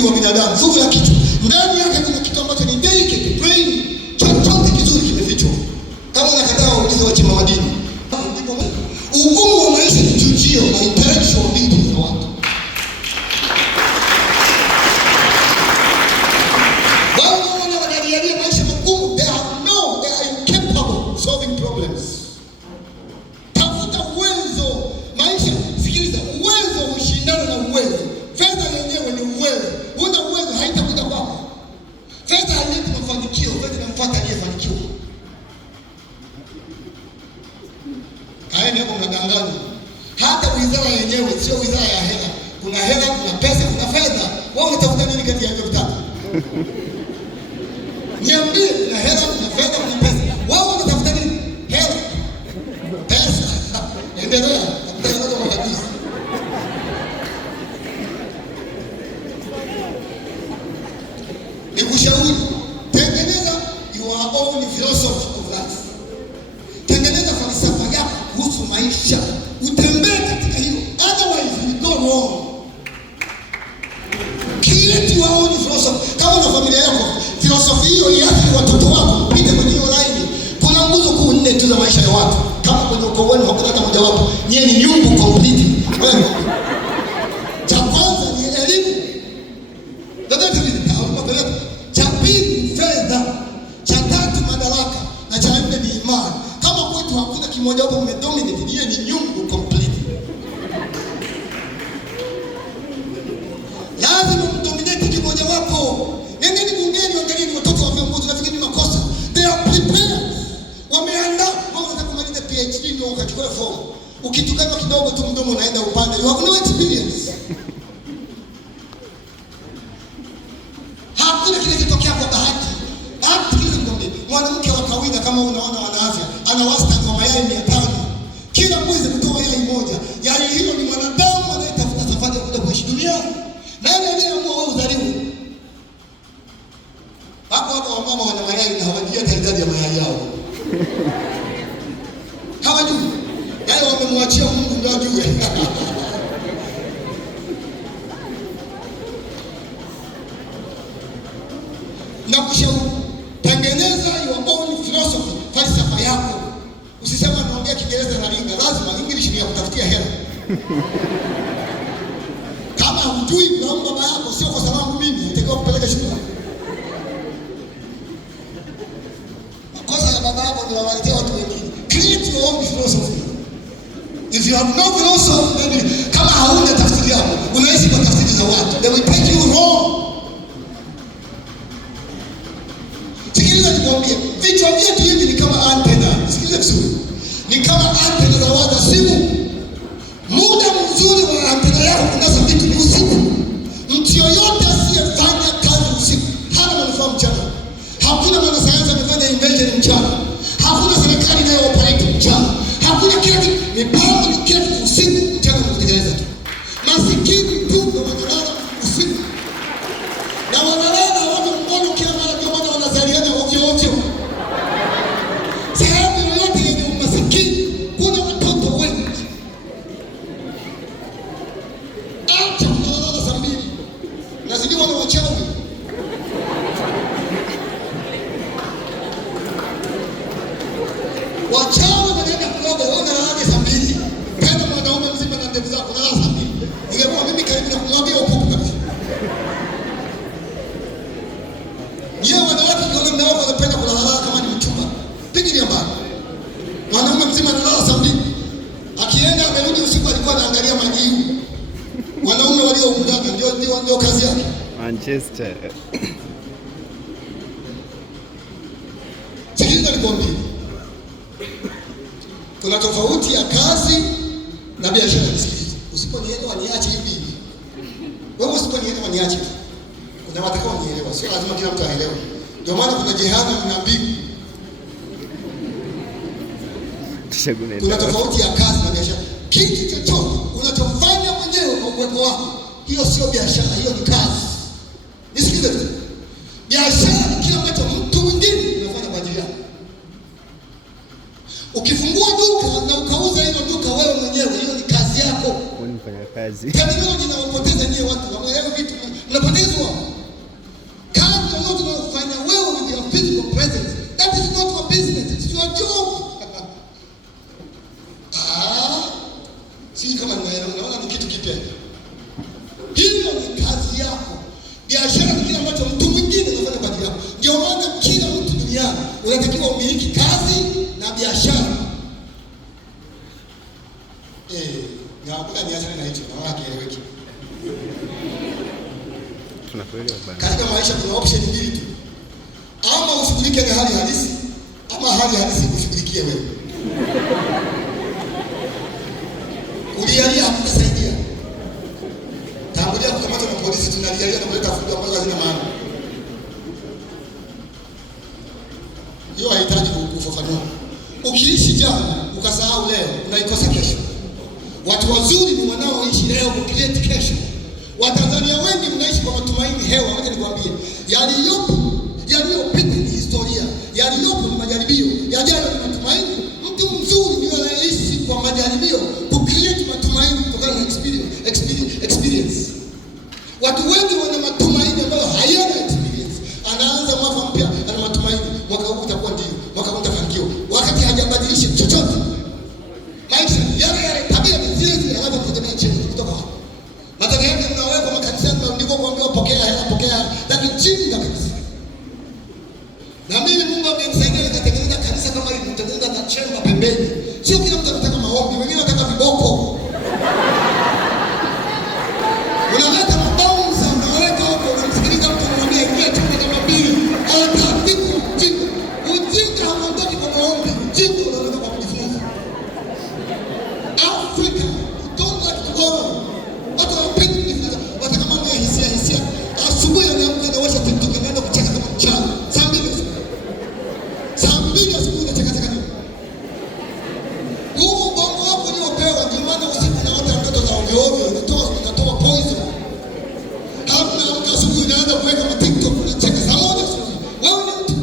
mwili wa binadamu, fuvu la kichwa. Ndani yake kuna kitu ambacho ni delicate brain, chochote kizuri kimefichwa. Kama unakataa uulize wachimba madini. Ugumu wa maisha ni chujio na intellectual ability za watu. Wao wanajadili maisha magumu, they are incapable of solving problems. Tafuta uwezo, maisha, sikiliza, uwezo ushindana na uwezo. Fedha yenyewe ni uwezo. Una uwezo haitakuja kwako. Fedha haileti mafanikio, fedha inamfuata aliyefanikiwa. Haya ndio mnadanganya. Hata wizara yenyewe sio wizara ya hela. Kuna hela, kuna pesa, kuna fedha. Wao unatafuta nini kati ya hivyo vitatu? Niambie, kuna hela, kuna fedha, kuna pesa. Wao wanatafuta nini? Hela. Pesa. Endelea. Endelea kwa hadithi. Nikushauri, tengeneza your own philosophy of life. Tengeneza falsafa yako kuhusu maisha. Utembee katika hilo. Otherwise you go wrong. Create your own philosophy. Kama una familia yako, philosophy hiyo iathiri watoto wako. Pite kwenye hiyo line. Kuna nguzo kuu 4 tu za maisha ya watu. Kama kwenye ukoo wenu hakuna hata moja wapo, nyie ni nyumbu complete. Wewe. Cha kwanza ni elimu. Cha pili fedha. Cha tatu madaraka. Na cha nne ni imani. Kama kwetu hakuna kimoja wapo mmedominate, nyie ni nyumbu complete. Lazima mdominate kimoja wapo. Nendeni bungeni angalieni watoto wa viongozi nafikiri ni makosa. They are prepared. Wameandaa, wao wanataka kumaliza PhD ndio ukachukua form. Ukitukana kidogo tu mdomo unaenda upande. You have no experience. Hakuna kile kitokea kwa bahati. Hata kile ngombe. Mwanamke wa kawaida kama unaona wana afya, ana wastani wa mayai 500. Kila mwezi kutoa yai moja. Yai hilo ni mwanadamu anayetafuta safari ya kuja kuishi duniani. Nani anayeamua wewe uzaliwe? Hapo wamama wana mayai na hawajui hata idadi ya mayai yao. Hawajui. Yale wamemwachia Mungu ndio ajue. Na kushauri, tengeneza your own philosophy, falsafa yako. Usisema naongea Kiingereza na Lingala, lazima English ni ya kutafutia hela. Kama hujui kwa baba yako sio kwa sababu mimi nitakiwa kupeleka shule. Makosa ya baba yako ndio wawaletea watu wengine. Create your own philosophy. If you have no philosophy, then kama hauna tafsiri yako, unaishi kwa tafsiri za watu. They will take you wrong. Sikiliza nikwambie, vichwa vyetu hivi ni kama antena. Sikiliza vizuri. Ni kama antena za waza simu. Muda mzuri wa antena yako kunasa vitu ni usiku. Mtu yoyote asiyefanya kazi usiku hana manufaa mchana. Hakuna mwanasayansi amefanya invention mchana. Hakuna serikali inayo-operate mchana. Hakuna kila kitu. Mipango ni kila kitu usiku, mchana unatekeleza tu. Masikini tu ndio wanalala usiku. Na wanalala watu mmoja kila mara ndio maana wanazaliana ovyo ovyo. Sehemu yoyote yenye umasikini kuna watoto wengi. Acha kulala saa 2. Na sijui wana wachawi. Wachawi wanaenda kuoga, wanalala saa 2. Tena mwanaume mzima na ndevu zako unalala saa 2. Ingekuwa mimi karibu na kumwambia upopo kabisa. Yeye wanawake kwa nao wanapenda kulala kama ni mchumba. Pigilia mbali. Mwanaume mzima analala saa 2. Akienda amerudi usiku alikuwa anaangalia majiu. Wanaume walioungana ndio kazi yake. Manchester. Sikiliza nikwambie. Kuna tofauti ya kazi na biashara. Sikiliza. Usiponielewa niache hivi. Wewe usiponielewa niache. Kuna watakao nielewa. Sio lazima kila mtu aelewe. Ndio maana kuna jehanamu na mbingu. Kuna tofauti ya kazi na biashara. Kitu chochote unachofanya mwenyewe kwa uwepo wako, hiyo sio biashara, hiyo ni kazi. Nisikilize tu. Biashara ni kile ambacho mtu mwingine anafanya kwa ajili yako. Ukifungua duka na ukauza hilo duka wewe mwenyewe, hiyo ni kazi yako. Unafanya kazi. Teknolojia inawapoteza nyie watu, wameelewa vitu. unapotezwa. Kazi yoyote unayofanya wewe with your physical presence, that is not your business, it's your job. Si kama unaona ni kitu kipya. Hiyo ni kazi yako. Biashara ni kile ambacho mtu mwingine anafanya kwa ajili yako. Ndio maana kila mtu duniani unatakiwa umiliki kazi na biashara. Nataka niachane na hicho, naona kieleweki. Tunakuelewa bana. Katika maisha kuna option mbili tu. Ama ushughulike na hali halisi, ama hali halisi kushughulikia wewe. Ulialia hakutasaidia. Tangulia kukamatwa na polisi, tunalialia na kuleta fujo ambazo hazina maana. Hiyo haihitaji kufafanua. Ukiishi jana ukasahau leo, unaikosa kesho. Watu wazuri ni wanaoishi leo ku-create kesho. Watanzania wengi mnaishi kwa matumaini hewa. Wacha nikwambie, yaliyopita ni historia, yaliyopo ni majaribio, yajayo ni matumaini. Mtu mzuri ni anayeishi kwa majaribio, ku-create matumaini kutokana na experience. Watu wengi wana matumaini ambayo hayana experience. Anaanza mwaka mpya ana matumaini, mwaka huu utakuwa ndio, mwaka huu utafanikiwa, wakati hajabadilisha chochote. Maisha yale tabia ni zile zile anazotegemea chini kutoka hapo. Matokeo yake mnawekwa makanisani na ndiko kuambiwa pokea hela, pokea, lakini jinga kabisa. Na mimi Mungu amenisaidia nikatengeneza kanisa kama hili, nitengeneza na chemba pembeni. Sio kila mtu anataka maombi, wengine wanataka viboko. Unaleta mabounce unaweka hapo, unamsikiliza mtu anamwambia ingia chumba namba 2. Atatiku ujinga. Ujinga hauondoki kwa maombi, ujinga unaondoka kwa kujifunza. Africa, don't like to go. Watu wanapenda kujifunza, wataka mambo ya hisia. Asubuhi anaamka na washa TikTok anaenda kucheka kama mchana. Saa mbili asubuhi unacheka nini? Huu bongo wako uliopewa ndio maana usiku unaota ndoto za ovyo, unatoa poison. Halafu unaamka asubuhi unaanza kuweka ma TikTok unacheka saa moja asubuhi. Wewe ni mtu.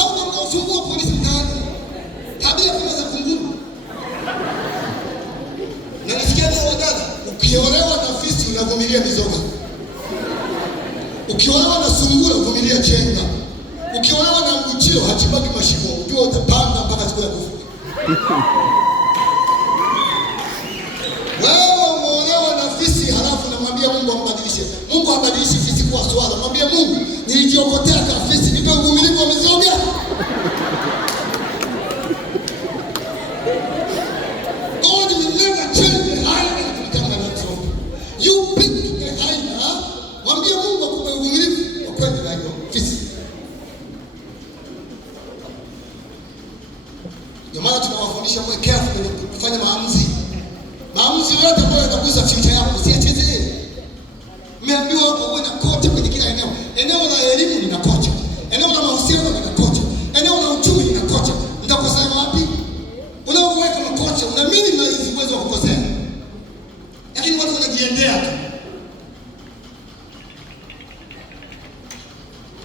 Hauna mnasumbua polisi mtaani. Tabia kama za kunguru. Na nisikia leo wadada, ukiolewa na fisi unavumilia mizoga. Ukiolewa na sungura uvumilia chenga. Ukiolewa na mguchio hachibaki mashimo, ujue utapanda mpaka siku ya kufa. Wewe umeolewa na fisi halafu namwambia Mungu ambadilishe. Mungu abadilishe fisi kuwa swala. Mwambie Mungu, nilijiokotea kwa fisi, nipe uvumilivu wa mizoga. God will never change the hyena to become an antelope. You pick the hyena, mwambie Mungu akupe uvumilivu wa kwenda na hiyo fisi. Ndio maana tunawafundisha mwe careful kufanya maamuzi. Maamuzi yote ambayo yatagusa future yako usiachezee. Mmeambiwa hapo uwe na kocha kwenye kila eneo. Eneo la elimu lina kocha. Eneo la mahusiano lina kocha. Eneo la uchumi lina kocha. Mtakosea wapi? Unaoweka makocha, una minimize uwezo wa kukosea. Lakini watu wanajiendea tu.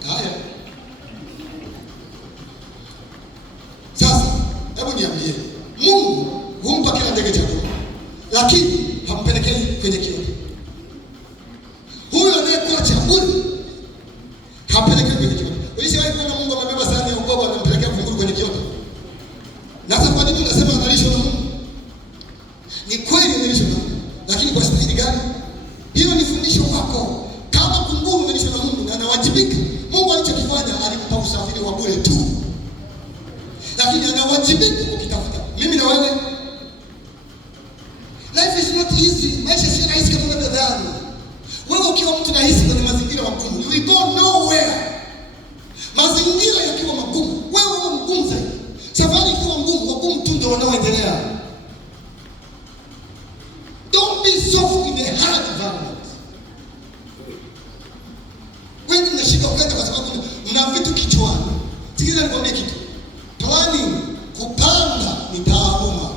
Haya. Sasa, hebu niambie. Mungu humpa kila ndege chakula, lakini hampelekei kwenye kiota. Huyo anayekula chakula hampelekei kwenye kiota. Ulishawahi kuona Mungu amebeba sahani ya ubwabwa anampelekea kunguru kwenye kiota? Na sasa kwa nini unasema analishwa na Mungu? Ni kweli analishwa na Mungu, lakini kwa staili gani? Hilo ni fundisho kwako. Kama kunguru analishwa na Mungu na anawajibika, Mungu alichokifanya alimpa usafiri wa bure tu. Lakini anawajibika ukitafuta. Mimi na wewe. Life is not easy. Maisha si rahisi kama unavyodhani. Wewe ukiwa mtu rahisi kwenye mazingira magumu, you will go nowhere. Mazingira yakiwa magumu, wewe mgumu zaidi. Safari ikiwa ngumu, wagumu tu ndio wanaoendelea. Don't be soft in the hard environment. Wengi mnashika ukenda kwa sababu mna vitu kichwani. Sikiliza nikwambie kitu. Planning, kupanga ni taaluma.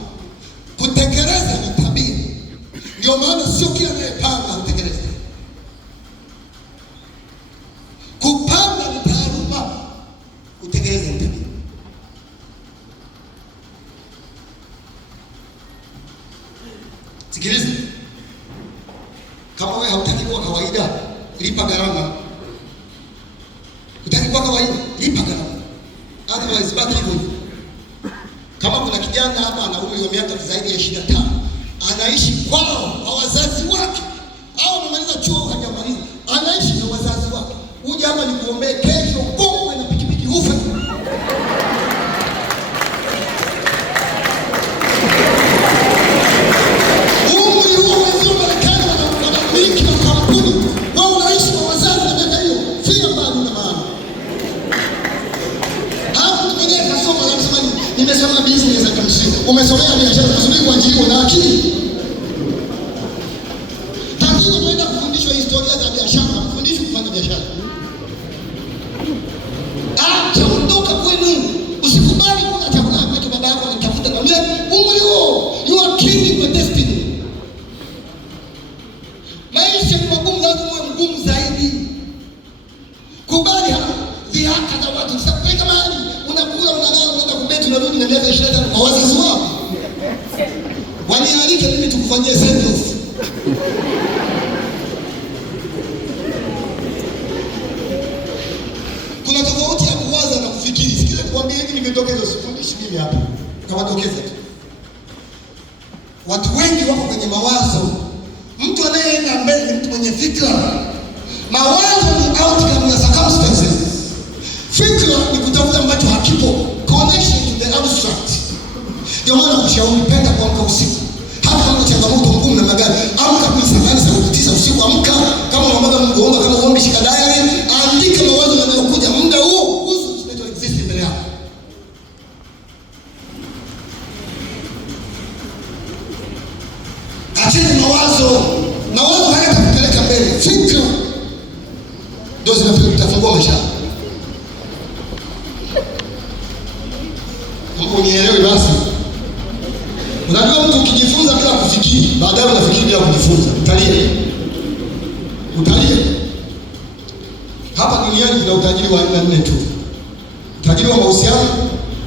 Kutekeleza ni tabia. Ndio maana sio kila anayepanga hutekeleza. kuwa kawaida, lipa gharama. Utaki kuwa kawaida, lipa gharama. Otherwise baki hivyo. Kama kuna kijana hapa ana umri wa miaka zaidi ya 25, anaishi kwao kwa wazazi wake, au amemaliza chuo hajamaliza, anaishi na wazazi wake. Uje hapa nikuombee kesho gongwe na pikipiki ufe. Umri huo wenzio Marekani wanamiliki na kampuni, wao unaishi kwa wazazi na miaka hiyo, fia mbali na maana. Hapo mwenyewe kasoma anasema nimesoma business za kamshika. Umesomea biashara unasubiri kuajiriwa na akili. Tatizo tunaenda kufundishwa historia za biashara, kufundishwa kufanya biashara. Ondoka kwenu. Usikubali kuna chakula ambacho baba yako anatafuta na wewe umri huo, you are killing your destiny. Maisha ni magumu, lazima uwe mgumu zaidi. Kubali dhihaka za watu. Sasa kama hali unakula unalala unaenda kubeti unarudi na miaka 25 kwa wazazi wako. Wanialike mimi tukufanyie send off. Kuna tofauti ya kuwaza na kufikiri. Sikiza kuambia hivi nimetokeza, usifundishi mimi hapa. Kawatokeza tu. Watu wengi wako kwenye mawazo. Mtu anayeenda mbele ni mtu mwenye fikra. Mawazo ni outcome ya circumstances. Fikra ni kutafuta ambacho hakipo. Connection to the abstract. Ndio maana kushauri penda kuamka usiku. Hata kama changamoto ngumu na magari, amka kuisafari saa 9 usiku, amka. Kama unamwomba Mungu, omba. Kama uombe, shika diary, andika mawazo yanayokuja muda huo kuhusu kinacho exist mbele yako. Acheni mawazo. Mawazo hayatakupeleka mbele. Fikra ndio zinafungua maisha. Kama unielewi basi. Unajua mtu ukijifunza bila kufikiri, baadaye unafikiri bila kujifunza. Utalia. Hapa duniani kuna utajiri wa aina 4 tu. Utajiri wa mahusiano,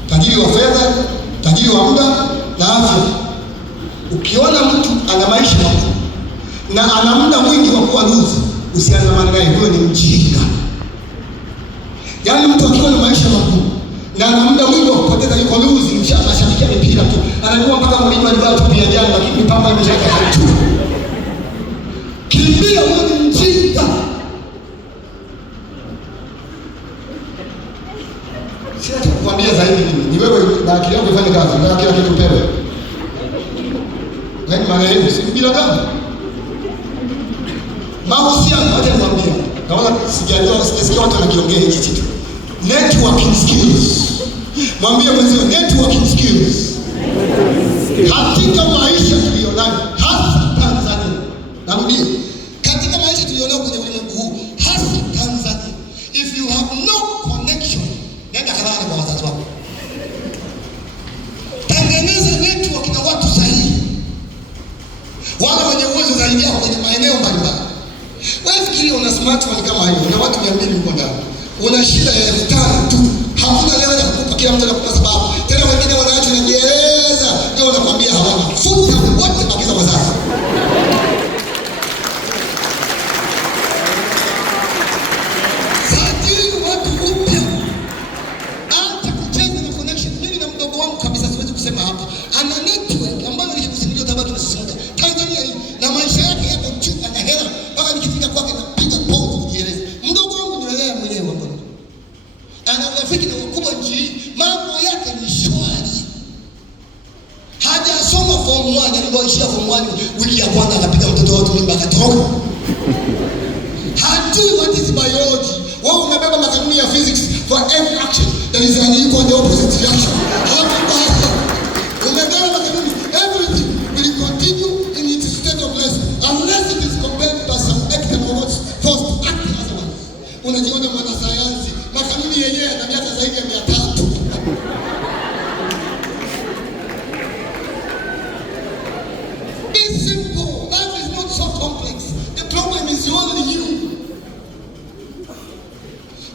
utajiri wa fedha, utajiri wa muda na afya. Ukiona mtu ana maisha magumu na ana muda mwingi wa kuwa luzi, usiandamane naye, huyo ni mjinga. Yaani mtu akiwa na maisha magumu na ana muda mwingi wa kupoteza, yuko luzi, mshabiki mpira tu. Anajua mpaka mwalimu alivaa tu pia jana, lakini mipango imeshaka tu. Kimbia, huyo ni mjinga. Sina cha kukwambia zaidi mimi. Ni wewe na akili yako ifanye kazi, na kila kitu pewe. Yaani maana hiyo si bila gani? Mahusiano hata nikwambia. Naona sijasikia watu wanakiongea hichi kitu. Networking skills. Mwambie mwenzio networking skills. Katika maisha tulionayo hasa Tanzania. Narudia. Katika maisha tulionayo kwenye ulimwengu huu hasa Tanzania. If you have no connection, nenda kalala kwa wazazi wako. Tengeneza network na watu sahihi. Wale wenye uwezo zaidi yako kwenye maeneo mbalimbali. Wewe fikiri una smartphone kama hiyo, una watu 200 huko ndani. Una shida ya 5,000 tu. Hakuna leo ya kukupa, kila mtu anakupa sababu. Tena wengine wanaacha najieleza, ndio wanakuambia hawana. Futa wote bakiza wazazi. Sajili watu upya. Hata kucheza na connection. Mimi na mdogo wangu kabisa siwezi kusema hapa. Ana network ambayo nikikusimulia tabaki tunasimulia. Tanzania hii na maisha yake yako juu, ana hela. Mpaka nikifika kwake napiga pondo kujieleza. Mdogo wangu nimelea mwenyewe hapo. Ana urafiki na ukubwa nchi, mambo yake ni shwari. Hajasoma form 1, alipoishia form 1 wiki ya kwanza akapiga mtoto watu mimba akatoka. Hajui what is biology. Wewe unabeba makanuni ya physics, for every action there is an equal and opposite reaction. Hapo umebeba makanuni, everything will continue in its state of rest unless it is compelled by some external force to act otherwise. Unajiona mwanasayansi, makanuni yenyewe yana miaka zaidi ya 300. Be simple. Life is not so complex. The problem is only you.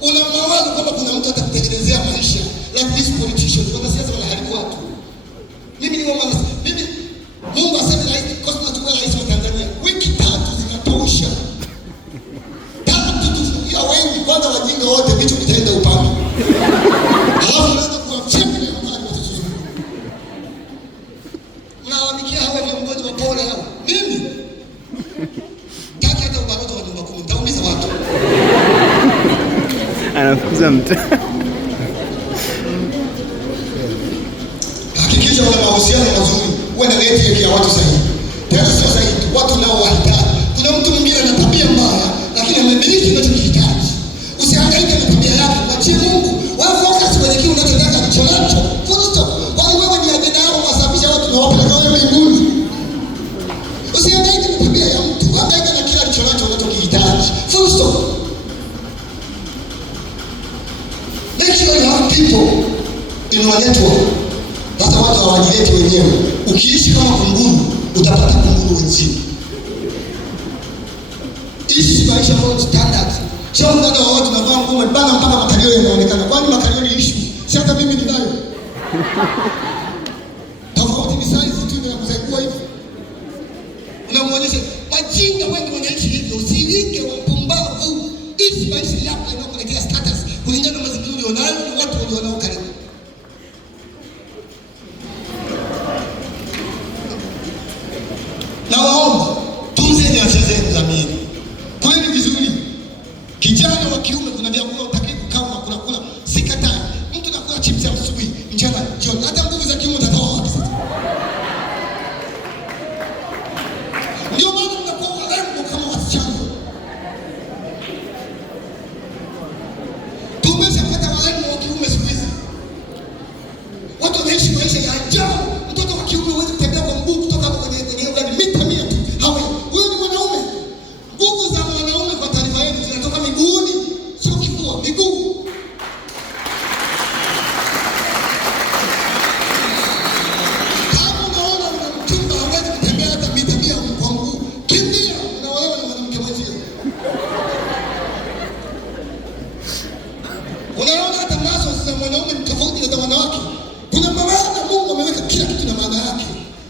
Una mawazo kwamba kuna mtu atakutengenezea maisha like these politicians. Wanasiasa wanaharibu watu. Mimi ni mwana, mimi Mungu aseme rais, kwa sababu tunachukua rais wa Tanzania. Wiki 3 zinatosha. wote vitu vitaenda upande. Alafu unaanza kuwacheka na habari watoto. Mnawaamikia hawa viongozi wa pole hao. Mimi taki hata ubalozi wa nyumba kumi nitaumiza watu. Anafukuza mtu. Hakikisha una mahusiano mazuri, uwe na network ya watu sahihi. Tena sio sahihi, watu nao wahitaji. Kuna mtu mwingine ana tabia mbaya, lakini amemiliki unachokihitaji. Usihangaike na tabia yake, mwachie Mungu. Wewe focus kwenye kile unachotaka kichonacho. Full stop. Kwani wewe ni ajenda yako kuwasafisha watu na wapeleka wewe mbinguni. Usihangaike na tabia ya mtu, hangaika na kila kichonacho unachokihitaji. Full stop. Make sure you have people in your network. Hata watu hawajileti wenyewe. Ukiishi kama kunguru, utapata kunguru wenzio. Ishi maisha kwa standard. Sio mdada wa watu na vaa nguo mbana mpaka makalio yanaonekana. Kwani makalio ni issue? Si hata mimi ninayo. Tofauti ni size tu ndio kuzengua hivi. Unamuonyesha wajinga wengi wanaishi hivyo. Usiwike wapumbavu. Ishi maisha yako yanayokuletea status kulingana na mazingira ulionayo na watu walionao karibu. Na waomba tunzeni afya zenu za miili. Kwani vizuri. Kijana wa kiume kuna vyakula utaki kukaa na kula. Sikatai. Mtu anakula chips ya asubuhi, mchana, jioni. Hata nguvu za kiume utatoa wapi sasa? Ndio maana mnakuwa warembo kama wasichana. Tumeshapata warembo wa kiume siku hizi. Watu wanaishi maisha ya ajabu. Mtoto wa kiume hawezi kutembea kwa mguu kutoka hapo kwenye gari mita 100 tu. Hawe. Wewe ni mwanaume. Nguvu za mwanaume kwa taarifa yenu zinatoka miguuni, sio kifua, miguu. Kama unaona una mchumba hawezi kutembea hata mita 100 kwa mguu, kimbia, unaolewa na mwanamke mwenzio. Unaona hata muscles za mwanaume ni tofauti na za wanawake. Kuna maana Mungu ameweka kila kitu na maana yake.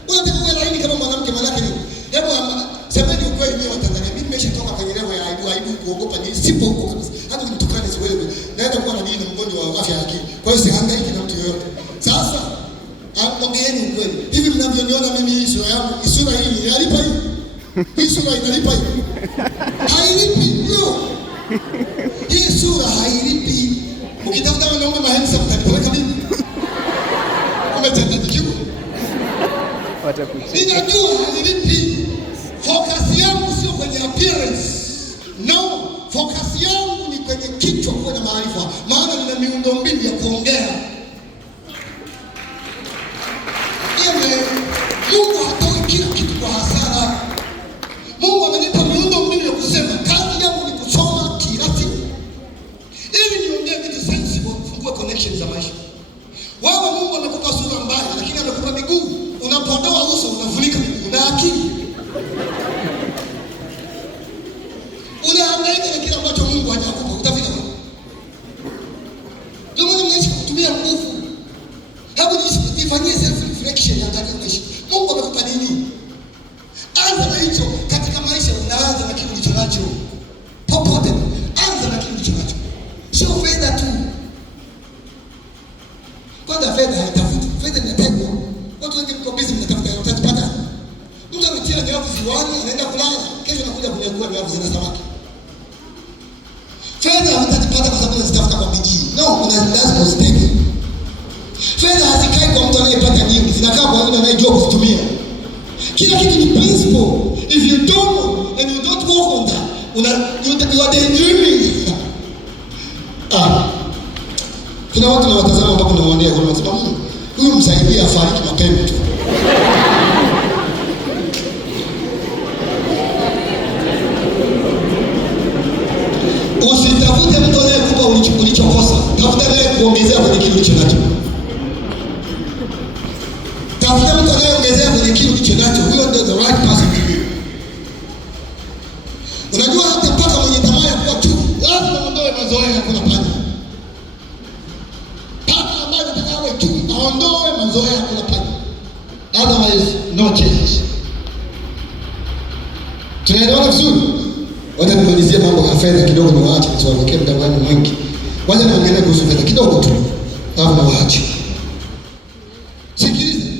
Unataka kuwa laini kama mwanamke, maana yake ni hebu semeni ukweli mimi wa Tanzania. Mimi nimeshatoka kwenye level ya aibu kuogopa ni sipo huko kabisa. Hata unitukane siwewe. Naenda kuwa na dini mgonjwa wa afya ya akili. Kwa hiyo sihangaiki na mtu yoyote. Sasa ongeeni ukweli. Hivi mnavyoniona mimi hii sura yangu, sura hii inalipa hii? Hii sura inalipa hii? Hailipi, ndio. Hii sura hailipi. Ukitafuta wanaume mahensa mtanipeleka mimi. Umechanganyikiwa. Ninajua hailipi. Focus yangu sio kwenye appearance. No, focus yangu ni kwenye kichwa kuwa na maarifa. Maana nina miundombinu ya kuongea. Mungu hatoi kila kitu kwa hasara. Mungu amenipa miundombinu ya kusema. Kazi yangu ni kusoma kila siku. Ili niongee vitu sensible, fungue connections za maisha. Wewe Mungu amekupa sura mbaya, lakini amekupa miguu. Unapoondoa uso unafunika miguu na akili. Unahangaika na kile ambacho Mungu hajakupa, utafika wapi? Ndio maana mnaishi kutumia nguvu. Hebu jifanyie self reflection, angalia unaishi. Mungu amekupa nini? Anza na hicho katika maisha, unaanza na kile ulicho nacho. Popote, anza na kile ulicho nacho. Sio fedha tu. Kwanza fedha haitafuti. Fedha inategwa. Watu wengi mko busy mnatafuta, utazipata. Mtu anatia nyavu ziwani, anaenda kulala, kesho anakuja kunyakua nyavu zina samaki. Fedha hutazipata kwa sababu unazitafuta kwa bidii. No, lazima uzitege. Fedha hazikai kwa mtu anayepata nyingi, zinakaa kwa mtu anayejua kuzitumia. Kila kitu ni principle. If you don't know and you don't work on that, you are daydreaming. Kuna watu na watazama mpaka unawaonea kwa sababu huyu msaidia afariki mapema tu. Usitafute mtu anayekupa ulichokosa. Tafuta naye kuongezea kwenye kile ulicho nacho. Tafuta mtu anayeongezea kwenye kile ulicho nacho. Huyo ndio the right person to you. Unajua hata paka mwenye tamaa ya kuwa tu, lazima aondoe mazoea ya kula panya. Paka ambaye anataka awe tu, aondoe mazoea ya kula panya. Otherwise, no change. Tunaelewana vizuri? Wacha nimalizie mambo ya fedha kidogo, niwaache nisiwaekee muda wangu mwingi. Wacha tuongelee kuhusu fedha kidogo tu, alafu na waache.